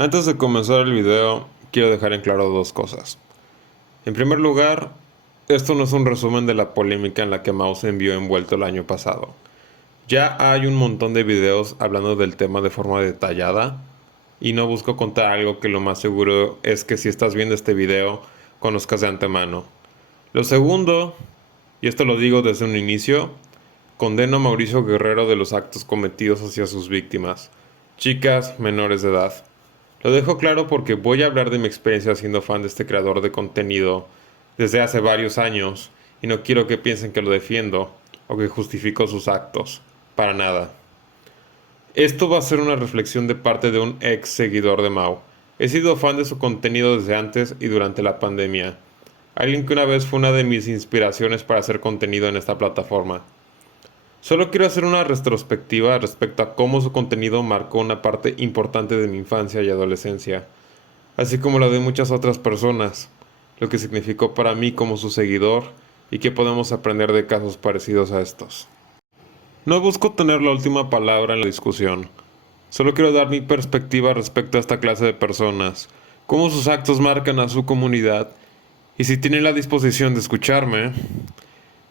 Antes de comenzar el video, quiero dejar en claro dos cosas. En primer lugar, esto no es un resumen de la polémica en la que Mao se envió envuelto el año pasado. Ya hay un montón de videos hablando del tema de forma detallada, y no busco contar algo que lo más seguro es que si estás viendo este video, conozcas de antemano. Lo segundo, y esto lo digo desde un inicio, condeno a Mauricio Guerrero de los actos cometidos hacia sus víctimas, chicas menores de edad. Lo dejo claro porque voy a hablar de mi experiencia siendo fan de este creador de contenido desde hace varios años y no quiero que piensen que lo defiendo o que justifico sus actos. Para nada. Esto va a ser una reflexión de parte de un ex seguidor de Mao. He sido fan de su contenido desde antes y durante la pandemia. Alguien que una vez fue una de mis inspiraciones para hacer contenido en esta plataforma. Solo quiero hacer una retrospectiva respecto a cómo su contenido marcó una parte importante de mi infancia y adolescencia, así como la de muchas otras personas, lo que significó para mí como su seguidor y qué podemos aprender de casos parecidos a estos. No busco tener la última palabra en la discusión, solo quiero dar mi perspectiva respecto a esta clase de personas, cómo sus actos marcan a su comunidad y si tienen la disposición de escucharme,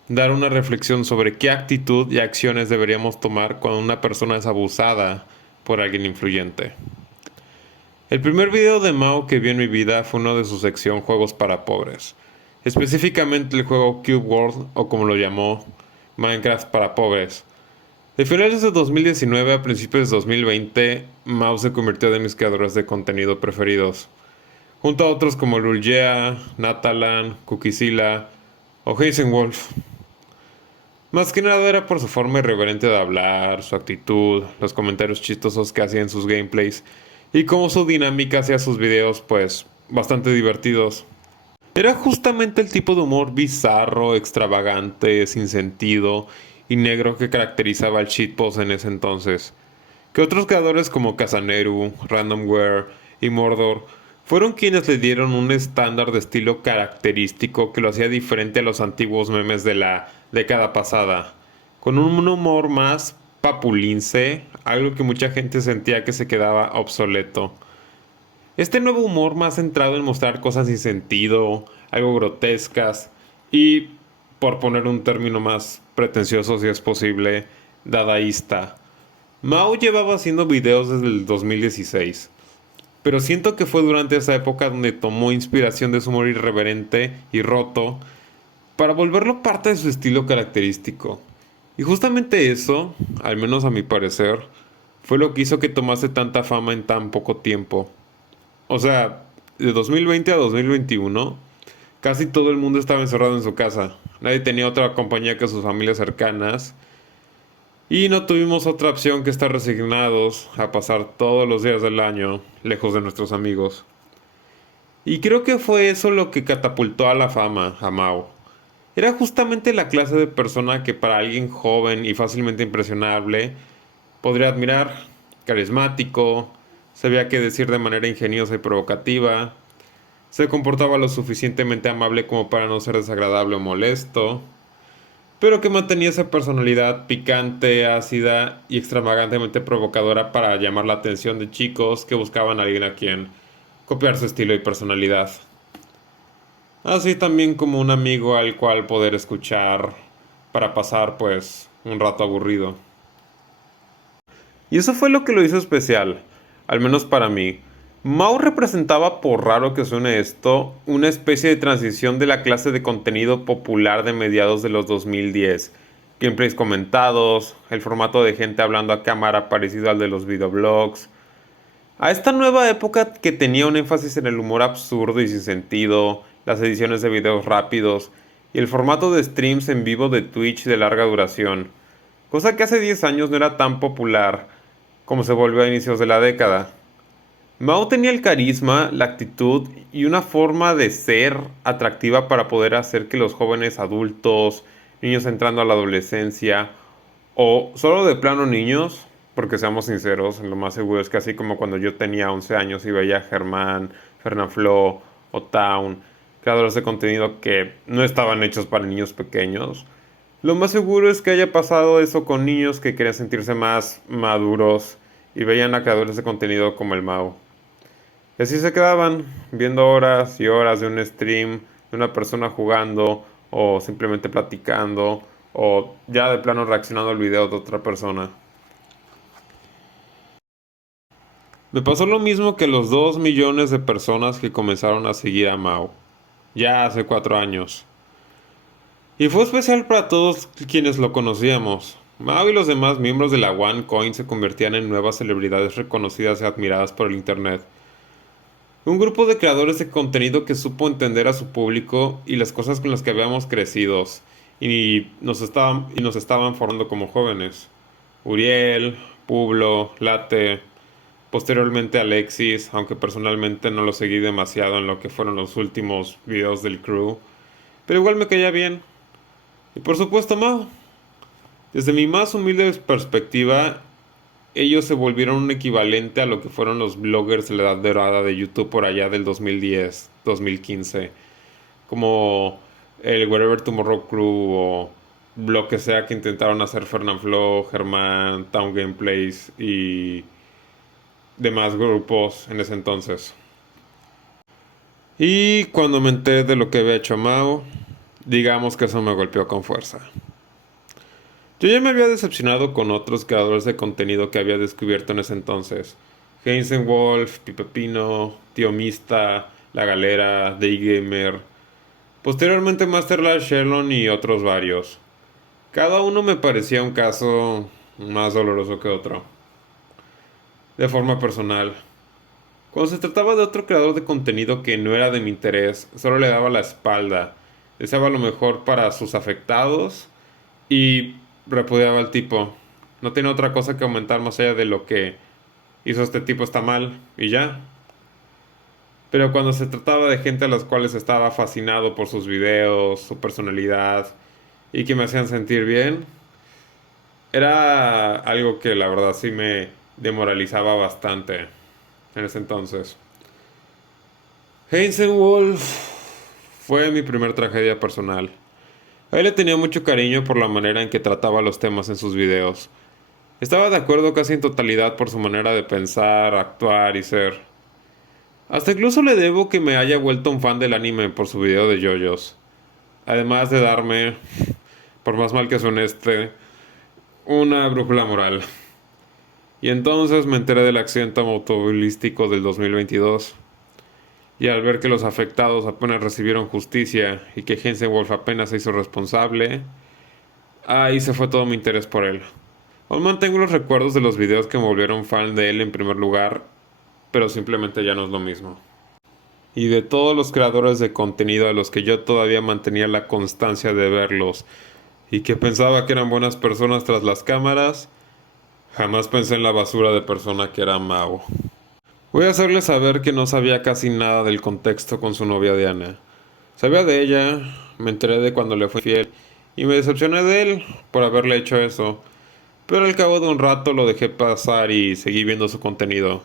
dar una reflexión sobre qué actitud y acciones deberíamos tomar cuando una persona es abusada por alguien influyente. El primer video de Mao que vi en mi vida fue uno de su sección Juegos para Pobres, específicamente el juego Cube World o como lo llamó, Minecraft para Pobres. De finales de 2019 a principios de 2020, Mao se convirtió en mis creadores de contenido preferidos, junto a otros como Luljea, Natalan, Cookizilla o Wolf. Más que nada era por su forma irreverente de hablar, su actitud, los comentarios chistosos que hacía en sus gameplays y cómo su dinámica hacía sus videos pues bastante divertidos. Era justamente el tipo de humor bizarro, extravagante, sin sentido y negro que caracterizaba al shitpost en ese entonces. Que otros creadores como Casaneru, Randomware y Mordor fueron quienes le dieron un estándar de estilo característico que lo hacía diferente a los antiguos memes de la década pasada, con un humor más papulince, algo que mucha gente sentía que se quedaba obsoleto. Este nuevo humor más centrado en mostrar cosas sin sentido, algo grotescas y, por poner un término más pretencioso si es posible, dadaísta. Mao llevaba haciendo videos desde el 2016, pero siento que fue durante esa época donde tomó inspiración de su humor irreverente y roto para volverlo parte de su estilo característico. Y justamente eso, al menos a mi parecer, fue lo que hizo que tomase tanta fama en tan poco tiempo. O sea, de 2020 a 2021, casi todo el mundo estaba encerrado en su casa. Nadie tenía otra compañía que sus familias cercanas. Y no tuvimos otra opción que estar resignados a pasar todos los días del año lejos de nuestros amigos. Y creo que fue eso lo que catapultó a la fama a Mao. Era justamente la clase de persona que para alguien joven y fácilmente impresionable podría admirar, carismático, sabía qué decir de manera ingeniosa y provocativa, se comportaba lo suficientemente amable como para no ser desagradable o molesto, pero que mantenía esa personalidad picante, ácida y extravagantemente provocadora para llamar la atención de chicos que buscaban a alguien a quien copiar su estilo y personalidad. Así también como un amigo al cual poder escuchar para pasar pues un rato aburrido. Y eso fue lo que lo hizo especial, al menos para mí. Mao representaba, por raro que suene esto, una especie de transición de la clase de contenido popular de mediados de los 2010. Gameplays comentados, el formato de gente hablando a cámara parecido al de los videoblogs. A esta nueva época que tenía un énfasis en el humor absurdo y sin sentido, las ediciones de videos rápidos y el formato de streams en vivo de Twitch de larga duración. Cosa que hace 10 años no era tan popular como se volvió a inicios de la década. Mao tenía el carisma, la actitud y una forma de ser atractiva para poder hacer que los jóvenes adultos, niños entrando a la adolescencia o solo de plano niños, porque seamos sinceros, lo más seguro es que así como cuando yo tenía 11 años y veía a Germán, Fernanfloo o Town, creadores de contenido que no estaban hechos para niños pequeños, lo más seguro es que haya pasado eso con niños que querían sentirse más maduros y veían a creadores de contenido como el Mao. Y así se quedaban, viendo horas y horas de un stream, de una persona jugando, o simplemente platicando, o ya de plano reaccionando al video de otra persona. Me pasó lo mismo que los 2 millones de personas que comenzaron a seguir a Mao, ya hace 4 años. Y fue especial para todos quienes lo conocíamos. Mao y los demás miembros de la OneCoin se convertían en nuevas celebridades reconocidas y admiradas por el Internet. Un grupo de creadores de contenido que supo entender a su público y las cosas con las que habíamos crecido y nos estaban formando como jóvenes. Uriel, Publo, Late, posteriormente Alexis, aunque personalmente no lo seguí demasiado en lo que fueron los últimos videos del crew, pero igual me caía bien. Y por supuesto Mao. Desde mi más humilde perspectiva, ellos se volvieron un equivalente a lo que fueron los bloggers de la edad dorada de YouTube por allá del 2010, 2015, como el Wherever Tomorrow Crew o lo que sea que intentaron hacer Fernanfloo, Germán, Town Gameplays y demás grupos en ese entonces. Y cuando me enteré de lo que había hecho Mao, digamos que eso me golpeó con fuerza. Yo ya me había decepcionado con otros creadores de contenido que había descubierto en ese entonces. Wolf, Pipepino, Tío Mista, La Galera, Daygamer, posteriormente Masterlash Sherlon y otros varios. Cada uno me parecía un caso más doloroso que otro, de forma personal. Cuando se trataba de otro creador de contenido que no era de mi interés, solo le daba la espalda, deseaba lo mejor para sus afectados y repudiaba al tipo. No tenía otra cosa que aumentar más allá de lo que hizo este tipo está mal y ya. Pero cuando se trataba de gente a las cuales estaba fascinado por sus videos, su personalidad y que me hacían sentir bien, era algo que la verdad sí me demoralizaba bastante en ese entonces. Wolf fue mi primer tragedia personal. A él le tenía mucho cariño por la manera en que trataba los temas en sus videos. Estaba de acuerdo casi en totalidad por su manera de pensar, actuar y ser. Hasta incluso le debo que me haya vuelto un fan del anime por su video de JoJo's. Además de darme, por más mal que suene una brújula moral. Y entonces me enteré del accidente automovilístico del 2022. Y al ver que los afectados apenas recibieron justicia y que Wolf apenas se hizo responsable, ahí se fue todo mi interés por él. Aún mantengo los recuerdos de los videos que me volvieron fan de él en primer lugar, pero simplemente ya no es lo mismo. Y de todos los creadores de contenido a los que yo todavía mantenía la constancia de verlos y que pensaba que eran buenas personas tras las cámaras, jamás pensé en la basura de persona que era Mao. Voy a hacerle saber que no sabía casi nada del contexto con su novia Diana. Sabía de ella, me enteré de cuando le fui fiel y me decepcioné de él por haberle hecho eso. Pero al cabo de un rato lo dejé pasar y seguí viendo su contenido.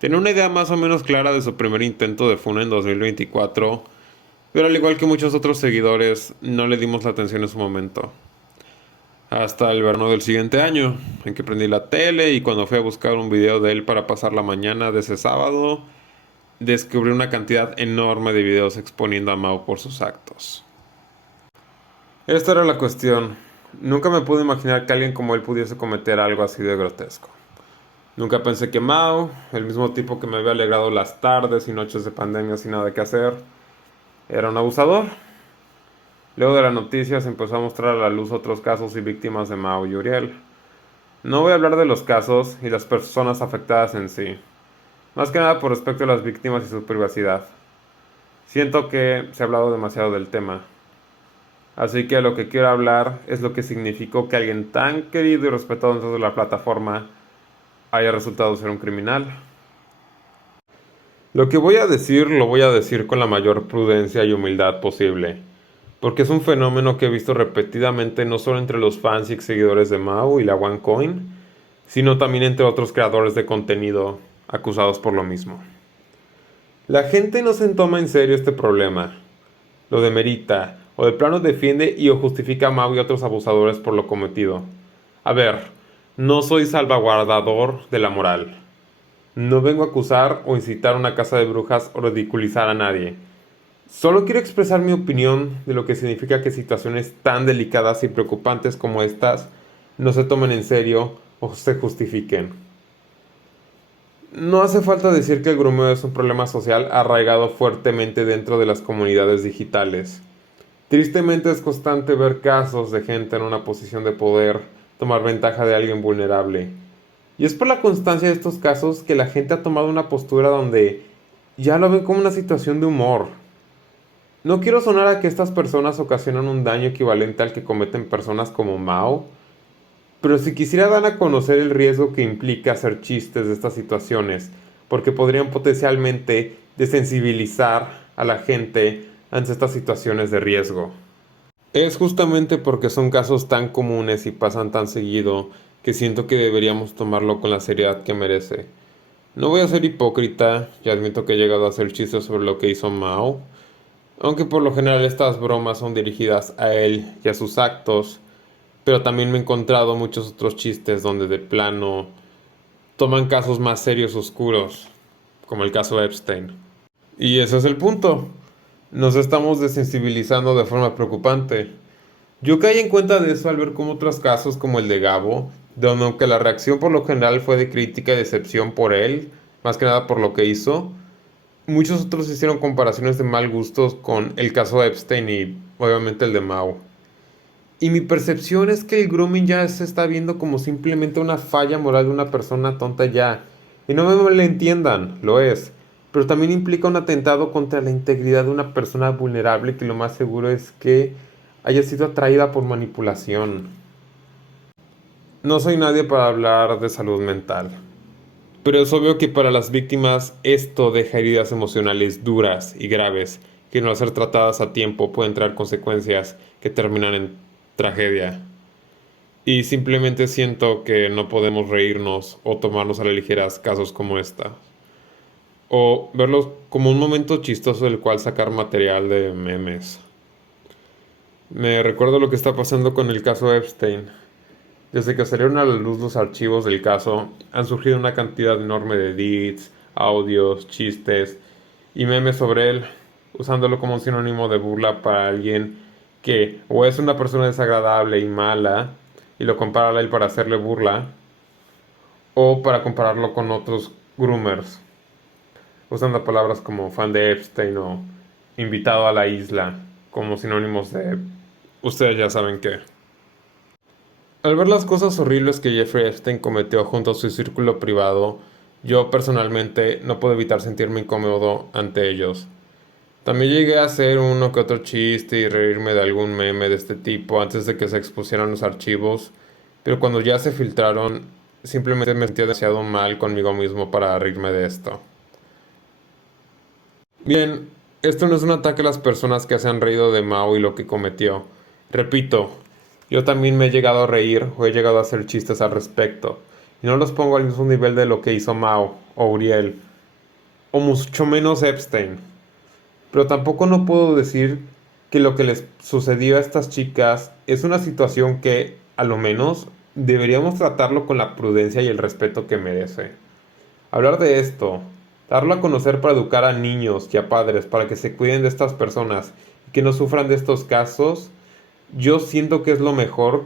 Tenía una idea más o menos clara de su primer intento de Funa en 2024, pero al igual que muchos otros seguidores, no le dimos la atención en su momento. Hasta el verano del siguiente año, en que prendí la tele y cuando fui a buscar un video de él para pasar la mañana de ese sábado, descubrí una cantidad enorme de videos exponiendo a Mao por sus actos. Esta era la cuestión. Nunca me pude imaginar que alguien como él pudiese cometer algo así de grotesco. Nunca pensé que Mao, el mismo tipo que me había alegrado las tardes y noches de pandemia sin nada que hacer, era un abusador. Luego de las noticias empezó a mostrar a la luz otros casos y víctimas de Mao y Uriel. No voy a hablar de los casos y las personas afectadas en sí, más que nada por respecto a las víctimas y su privacidad. Siento que se ha hablado demasiado del tema. Así que lo que quiero hablar es lo que significó que alguien tan querido y respetado dentro de la plataforma haya resultado ser un criminal. Lo que voy a decir lo voy a decir con la mayor prudencia y humildad posible, porque es un fenómeno que he visto repetidamente no solo entre los fans y seguidores de Mao y la OneCoin, sino también entre otros creadores de contenido acusados por lo mismo. La gente no se toma en serio este problema, lo demerita, o de plano defiende y o justifica a Mao y otros abusadores por lo cometido. A ver, no soy salvaguardador de la moral, No vengo a acusar o incitar una casa de brujas o ridiculizar a nadie. Solo quiero expresar mi opinión de lo que significa que situaciones tan delicadas y preocupantes como estas no se tomen en serio o se justifiquen. No hace falta decir que el grumeo es un problema social arraigado fuertemente dentro de las comunidades digitales. Tristemente es constante ver casos de gente en una posición de poder tomar ventaja de alguien vulnerable. Y es por la constancia de estos casos que la gente ha tomado una postura donde ya lo ven como una situación de humor. No quiero sonar a que estas personas ocasionan un daño equivalente al que cometen personas como Mao, pero si quisiera dar a conocer el riesgo que implica hacer chistes de estas situaciones, porque podrían potencialmente desensibilizar a la gente ante estas situaciones de riesgo. Es justamente porque son casos tan comunes y pasan tan seguido que siento que deberíamos tomarlo con la seriedad que merece. No voy a ser hipócrita, ya admito que he llegado a hacer chistes sobre lo que hizo Mao, aunque por lo general estas bromas son dirigidas a él y a sus actos, pero también me he encontrado muchos otros chistes donde de plano toman casos más serios oscuros, como el caso Epstein. Y ese es el punto. Nos estamos desensibilizando de forma preocupante. Yo caí en cuenta de eso al ver como otros casos como el de Gabo, donde aunque la reacción por lo general fue de crítica y decepción por él, más que nada por lo que hizo, muchos otros hicieron comparaciones de mal gusto con el caso Epstein y obviamente el de Mao. Y mi percepción es que el grooming ya se está viendo como simplemente una falla moral de una persona tonta ya. Y no me malentiendan, lo es. Pero también implica un atentado contra la integridad de una persona vulnerable que lo más seguro es que haya sido atraída por manipulación. No soy nadie para hablar de salud mental. Pero es obvio que para las víctimas esto deja heridas emocionales duras y graves que no al ser tratadas a tiempo pueden traer consecuencias que terminan en tragedia. Y simplemente siento que no podemos reírnos o tomarnos a la ligera casos como esta. O verlos como un momento chistoso del cual sacar material de memes. Me recuerdo lo que está pasando con el caso Epstein. Desde que salieron a la luz los archivos del caso, han surgido una cantidad enorme de edits, audios, chistes y memes sobre él, usándolo como un sinónimo de burla para alguien que o es una persona desagradable y mala, y lo compara a él para hacerle burla, o para compararlo con otros groomers, usando palabras como fan de Epstein o invitado a la isla, como sinónimos de ustedes ya saben qué. Al ver las cosas horribles que Jeffrey Epstein cometió junto a su círculo privado, yo personalmente no puedo evitar sentirme incómodo ante ellos. También llegué a hacer uno que otro chiste y reírme de algún meme de este tipo antes de que se expusieran los archivos, pero cuando ya se filtraron, simplemente me sentía demasiado mal conmigo mismo para reírme de esto. Bien, esto no es un ataque a las personas que se han reído de Mao y lo que cometió. Repito, yo también me he llegado a reír o he llegado a hacer chistes al respecto, y no los pongo al mismo nivel de lo que hizo Mao o Uriel, o mucho menos Epstein. Pero tampoco no puedo decir que lo que les sucedió a estas chicas es una situación que, a lo menos, deberíamos tratarlo con la prudencia y el respeto que merece. Hablar de esto, darlo a conocer para educar a niños y a padres para que se cuiden de estas personas y que no sufran de estos casos, yo siento que es lo mejor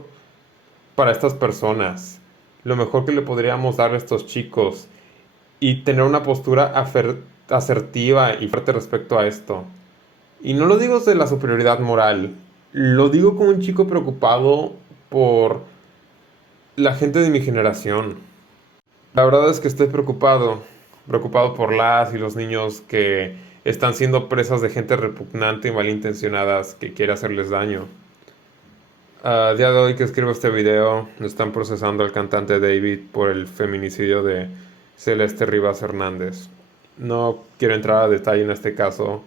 para estas personas, lo mejor que le podríamos dar a estos chicos y tener una postura asertiva y fuerte respecto a esto. Y no lo digo de la superioridad moral, lo digo como un chico preocupado por la gente de mi generación. La verdad es que estoy preocupado por las y los niños que están siendo presas de gente repugnante y malintencionadas que quiere hacerles daño. A día de hoy que escribo este video, están procesando al cantante David por el feminicidio de Celeste Rivas Hernández. No quiero entrar a detalle en este caso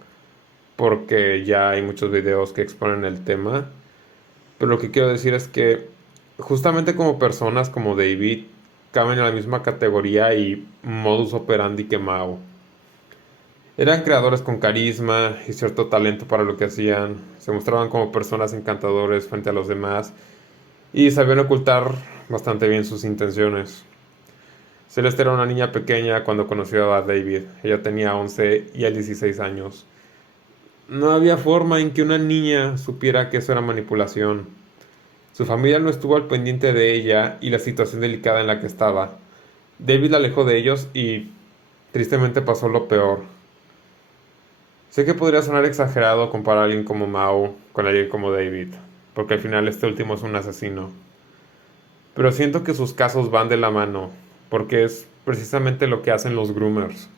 porque ya hay muchos videos que exponen el tema, pero lo que quiero decir es que justamente como personas como David caben en la misma categoría y modus operandi que Mao. Eran creadores con carisma y cierto talento para lo que hacían, se mostraban como personas encantadores frente a los demás y sabían ocultar bastante bien sus intenciones. Celeste era una niña pequeña cuando conoció a David. Ella tenía 11 y él 16 años. No había forma en que una niña supiera que eso era manipulación. Su familia no estuvo al pendiente de ella y la situación delicada en la que estaba. David la alejó de ellos y tristemente pasó lo peor. Sé que podría sonar exagerado comparar a alguien como Mao con alguien como David, porque al final este último es un asesino. Pero siento que sus casos van de la mano, porque es precisamente lo que hacen los groomers.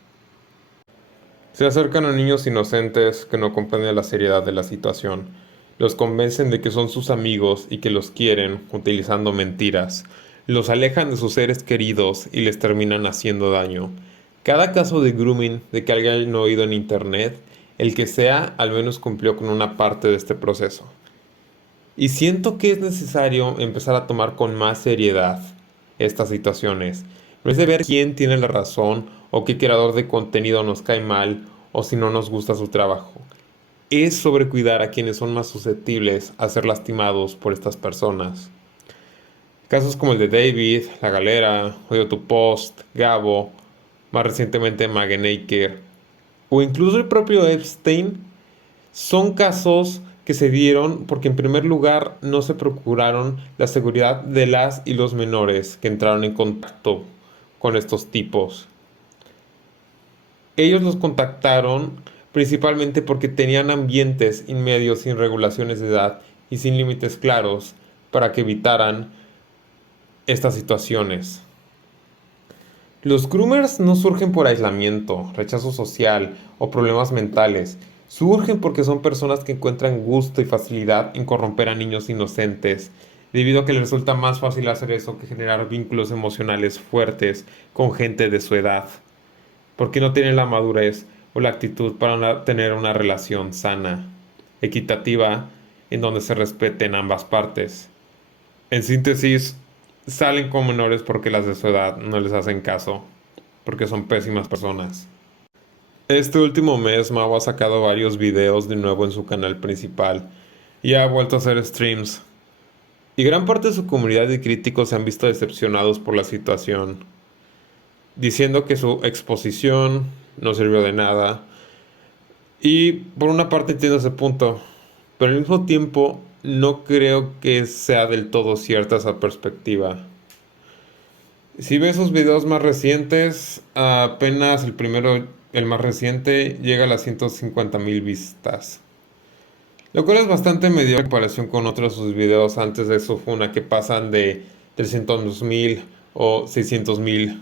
Se acercan a niños inocentes que no comprenden la seriedad de la situación. Los convencen de que son sus amigos y que los quieren, utilizando mentiras. Los alejan de sus seres queridos y les terminan haciendo daño. Cada caso de grooming de que alguien oído en internet, el que sea, al menos cumplió con una parte de este proceso. Y siento que es necesario empezar a tomar con más seriedad estas situaciones. No es de ver quién tiene la razón o qué creador de contenido nos cae mal o si no nos gusta su trabajo. Es sobre cuidar a quienes son más susceptibles a ser lastimados por estas personas. Casos como el de David, La Galera, Odio Tu Post, Gabo, más recientemente Magenaker o incluso el propio Epstein son casos que se dieron porque en primer lugar no se procuraron la seguridad de las y los menores que entraron en contacto con estos tipos. Ellos los contactaron principalmente porque tenían ambientes inmedios sin regulaciones de edad y sin límites claros para que evitaran estas situaciones. Los groomers no surgen por aislamiento, rechazo social o problemas mentales. Surgen porque son personas que encuentran gusto y facilidad en corromper a niños inocentes, debido a que les resulta más fácil hacer eso que generar vínculos emocionales fuertes con gente de su edad, porque no tienen la madurez o la actitud para tener una relación sana, equitativa, en donde se respeten ambas partes. En síntesis, salen con menores porque las de su edad no les hacen caso, porque son pésimas personas. Este último mes Mao ha sacado varios videos de nuevo en su canal principal y ha vuelto a hacer streams. Y gran parte de su comunidad de críticos se han visto decepcionados por la situación, diciendo que su exposición no sirvió de nada. Y por una parte entiendo ese punto, pero al mismo tiempo no creo que sea del todo cierta esa perspectiva. Si ves sus videos más recientes, apenas el primero, el más reciente, llega a las 150,000 vistas. Lo cual es bastante mediocre en comparación con otros de sus videos antes de su funa que pasan de 300,000 o 600,000.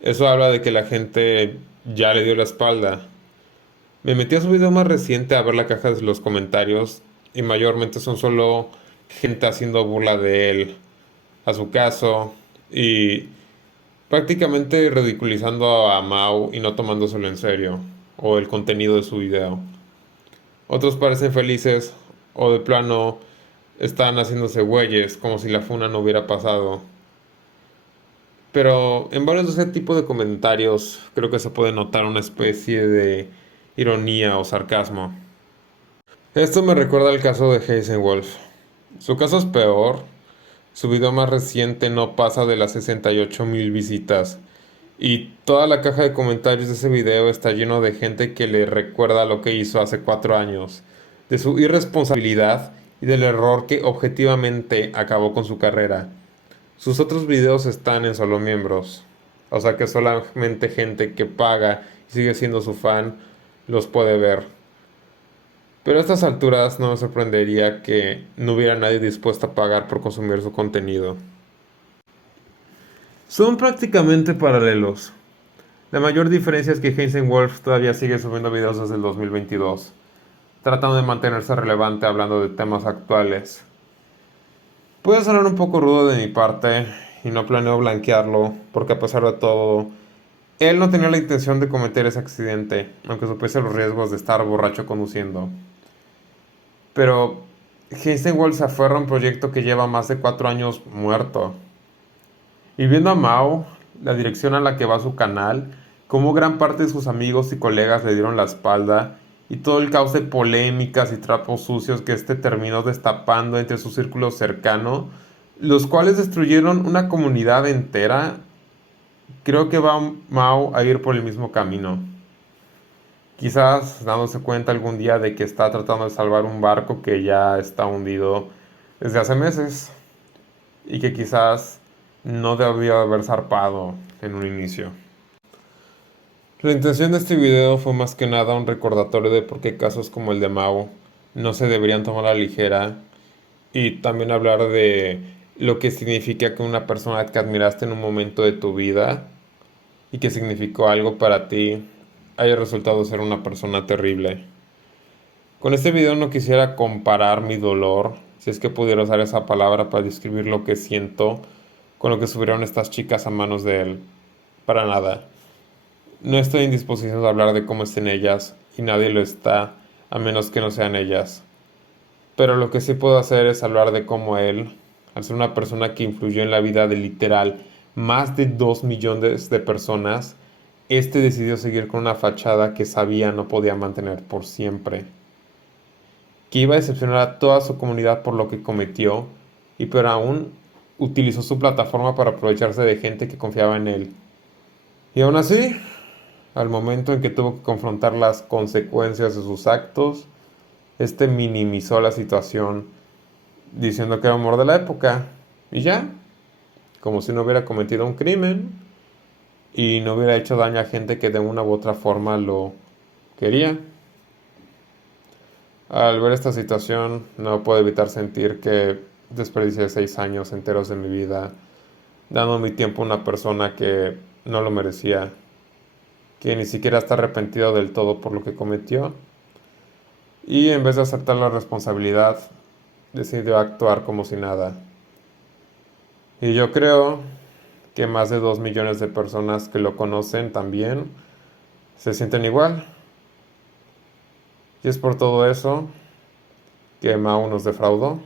Eso habla de que la gente ya le dio la espalda. Me metí a su video más reciente a ver la caja de los comentarios y mayormente son solo gente haciendo burla de él, a su caso, y prácticamente ridiculizando a Mao y no tomándoselo en serio, o el contenido de su video. Otros parecen felices, o de plano están haciéndose güeyes, como si la funa no hubiera pasado. Pero en varios de ese tipo de comentarios creo que se puede notar una especie de ironía o sarcasmo. Esto me recuerda al caso de Heisenwolf. Su caso es peor. Su video más reciente no pasa de las 68,000 visitas. Y toda la caja de comentarios de ese video está lleno de gente que le recuerda lo que hizo hace 4 años, de su irresponsabilidad y del error que objetivamente acabó con su carrera. Sus otros videos están en solo miembros, o sea que solamente gente que paga y sigue siendo su fan los puede ver. Pero a estas alturas no me sorprendería que no hubiera nadie dispuesto a pagar por consumir su contenido. Son prácticamente paralelos. La mayor diferencia es que Hansen Wolf todavía sigue subiendo videos desde el 2022, tratando de mantenerse relevante hablando de temas actuales. Puede sonar un poco rudo de mi parte y no planeo blanquearlo, porque a pesar de todo, él no tenía la intención de cometer ese accidente, aunque supiese los riesgos de estar borracho conduciendo. Pero Wolf se aferra a un proyecto que lleva más de 4 años muerto. Y viendo a Mao, la dirección a la que va su canal, cómo gran parte de sus amigos y colegas le dieron la espalda, y todo el caos de polémicas y trapos sucios que este terminó destapando entre su círculo cercano, los cuales destruyeron una comunidad entera, Creo que va Mao a ir por el mismo camino. Quizás dándose cuenta algún día de que está tratando de salvar un barco que ya está hundido desde hace meses y que quizás no debió haber zarpado en un inicio. La intención de este video fue más que nada un recordatorio de por qué casos como el de Mao no se deberían tomar a la ligera y también hablar de lo que significa que una persona que admiraste en un momento de tu vida y que significó algo para ti haya resultado ser una persona terrible. Con este video no quisiera comparar mi dolor, si es que pudiera usar esa palabra para describir lo que siento con lo que sufrieron estas chicas a manos de él. Para nada. No estoy en disposición de hablar de cómo estén ellas, y nadie lo está, a menos que no sean ellas. Pero lo que sí puedo hacer es hablar de cómo él, al ser una persona que influyó en la vida de literal más de 2 millones de personas, este decidió seguir con una fachada que sabía no podía mantener por siempre, que iba a decepcionar a toda su comunidad por lo que cometió, y peor aún, utilizó su plataforma para aprovecharse de gente que confiaba en él. Y aún así, al momento en que tuvo que confrontar las consecuencias de sus actos, este minimizó la situación diciendo que era humor de la época. Y ya, como si no hubiera cometido un crimen y no hubiera hecho daño a gente que de una u otra forma lo quería. Al ver esta situación, no puedo evitar sentir que desperdicié 6 años enteros de mi vida dando mi tiempo a una persona que no lo merecía, que ni siquiera está arrepentido del todo por lo que cometió, y en vez de aceptar la responsabilidad, decidió actuar como si nada. Y yo creo que más de 2 millones de personas que lo conocen también se sienten igual. Y es por todo eso que Mao nos defraudó.